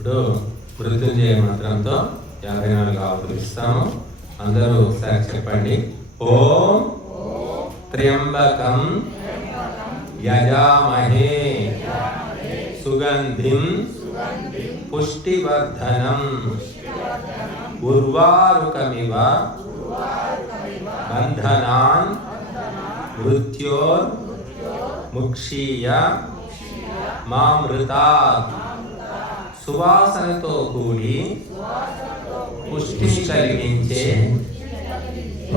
ఇప్పుడు మృత్యుంజయ మంత్రంతో 54 ఆకులు ఇస్తాము. అందరూ ఒకసారి చెప్పండి. ఓం త్ర్యంబకం యజామహే సుగంధిం పుష్టివర్ధనం ఉర్వారుకమివ బంధనాన్ మృత్యోర్ముక్షీయ మామృతాత్. సువాసనతో కూడి పుష్టిని కలిగించే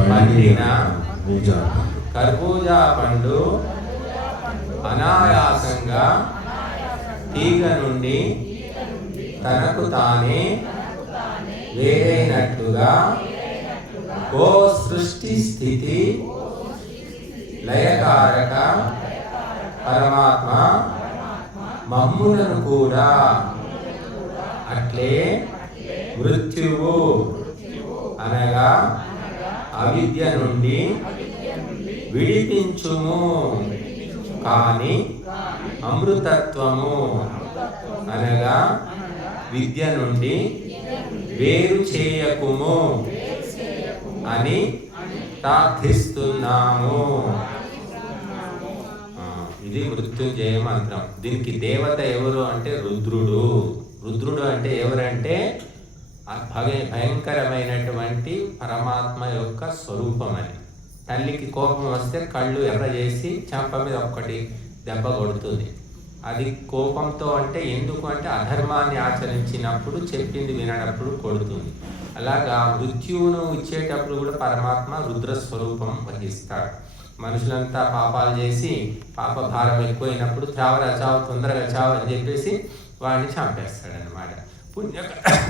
పండిన కర్బూజా పండు అనాయాసంగా తీగ నుండి తనకు తానే వేరైనట్లుగా ఓ సృష్టి స్థితి లయకారక పరమాత్మ మమ్ములను కూడా అట్లే మృత్యువు అనగా అవిద్య నుండి విడిపించుము, కానీ అమృతత్వము అనగా విద్య నుండి వేరు చేయకుము అని ప్రార్థిస్తున్నాము. ఇది మృత్యుంజయ మంత్రం. దీనికి దేవత ఎవరు అంటే రుద్రుడు. రుద్రుడు అంటే ఎవరంటే భయంకరమైనటువంటి పరమాత్మ యొక్క స్వరూపం అని. తల్లికి కోపం వస్తే కళ్ళు ఎర్ర చేసి చెంప మీద ఒక్కటి దెబ్బ కొడుతుంది. అది కోపంతో అంటే ఎందుకు అంటే అధర్మాన్ని ఆచరించినప్పుడు చెప్పింది విననప్పుడు కొడుతుంది. అలాగా మృత్యువును ఇచ్చేటప్పుడు కూడా పరమాత్మ రుద్ర స్వరూపం వహిస్తాడు. మనుషులంతా పాపాలు చేసి పాప భారం ఎక్కువైనప్పుడు చావరా చావు, తొందరగా చావు అని చెప్పేసి వాడిని చంపేస్తాడు అన్నమాట.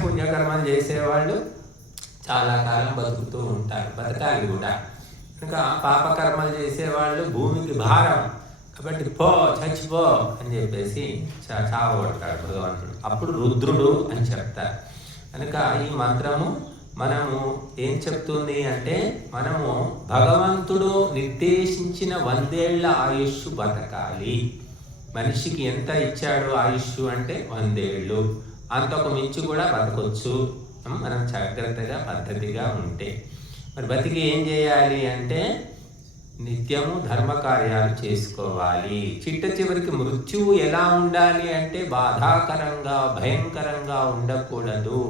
పుణ్యకర్మలు చేసేవాళ్ళు చాలా కాలం బతుకుతూ ఉంటారు, బతకాలి కూడా. ఇంకా పాపకర్మలు చేసేవాళ్ళు భూమికి భారం కాబట్టి చచ్చిపో అని చెప్పేసి చావగొడతాడు భగవంతుడు. అప్పుడు రుద్రుడు అని చెప్తారు. కనుక ఈ మంత్రము మనము ఏం చెప్తుంది అంటే మనము భగవంతుడు నిర్దేశించిన 100 ఏళ్ల ఆయుష్ బతకాలి. మనిషికి ఎంత ఇచ్చాడు ఆయుష్ అంటే 100 ఏళ్ళు, అంతకు మించి కూడా బతకొచ్చు మనం జాగ్రత్తగా పద్ధతిగా ఉంటే. మరి బతికి ఏం చేయాలి అంటే నిత్యము ధర్మకార్యాలు చేసుకోవాలి. చిట్ట చివరికి మృత్యువు ఎలా ఉండాలి అంటే బాధాకరంగా భయంకరంగా ఉండకూడదు.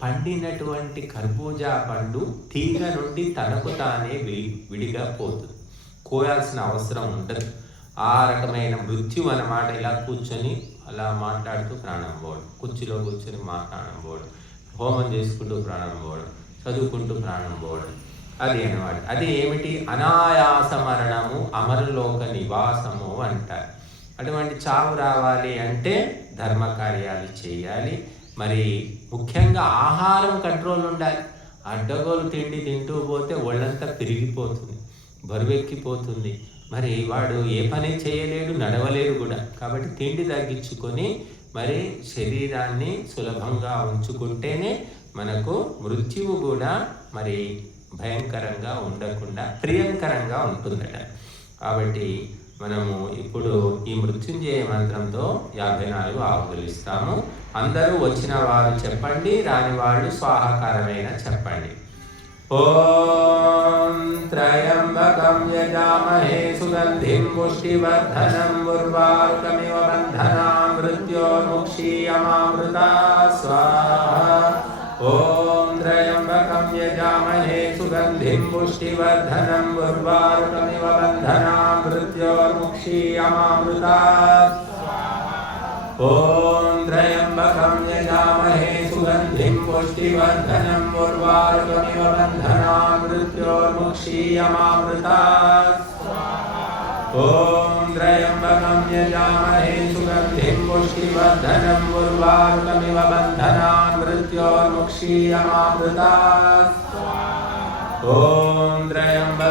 పండినటువంటి కర్బూజా పండు తీగ నుండి తనకు తానే విడిగా పోతుంది, కోయాల్సిన అవసరం ఉండదు. ఆ రకమైన మృత్యు అన్నమాట. ఇలా కూర్చొని అలా మాట్లాడుతూ ప్రాణం పోవడం, కుర్చీలో కూర్చొని ప్రాణం పోవడం, హోమం చేసుకుంటూ ప్రాణం పోవడం, చదువుకుంటూ ప్రాణం పోవడం, అది అన్నమాట. అది ఏమిటి? అనాయాస మరణము అమరలోక నివాసము అంటారు. అటువంటి చావు రావాలి అంటే ధర్మకార్యాలు చేయాలి. మరి ముఖ్యంగా ఆహారం కంట్రోల్ ఉండాలి. అడ్డగోలు తిండి తింటూ పోతే ఒళ్ళంతా పెరిగిపోతుంది, బరువెక్కిపోతుంది. మరి వాడు ఏ పని చేయలేడు, నడవలేడు కూడా. కాబట్టి తిండి తగ్గించుకొని మరి శరీరాన్ని సులభంగా ఉంచుకుంటేనే మనకు మృత్యువు కూడా మరి భయంకరంగా ఉండకుండా ప్రియంకరంగా ఉంటుందట. కాబట్టి మనము ఇప్పుడు ఈ మృత్యుంజయ మంత్రంతో 54 ఆకులు ఇస్తాము. అందరూ వచ్చిన వారు చెప్పండి, రాని వాళ్ళు స్వాహాకారమైన చెప్పండి. ఓం త్రయంబకం యజామహే సుగంధిం పుష్టివర్ధనం ఉర్వారుకమివ బంధనాన్ మృత్యోర్ముక్షీయమామృతాత్ స్వాహా. ఓం త్రయంబకం యజామహే సుగంధిం పుష్టివర్ధనం ఉర్వారుకమివ బంధనాన్ మృత్యోర్ముక్షీయమామృతాత్. ఓం త్రయంబకం యజామహే సుగంధిం పుష్టివర్ధనం ఉర్వారుకమివ బంధనాన్ మృత్యోర్ముక్షీయమామృతాత్. ఓం త్రయంబకం యజామహే సుగంధిం పుష్టివర్ధనం ఉర్వారుకమివ బంధనాన్ మృత్యోర్ముక్షీయమామృతాత్. ఓం త్రయంబకం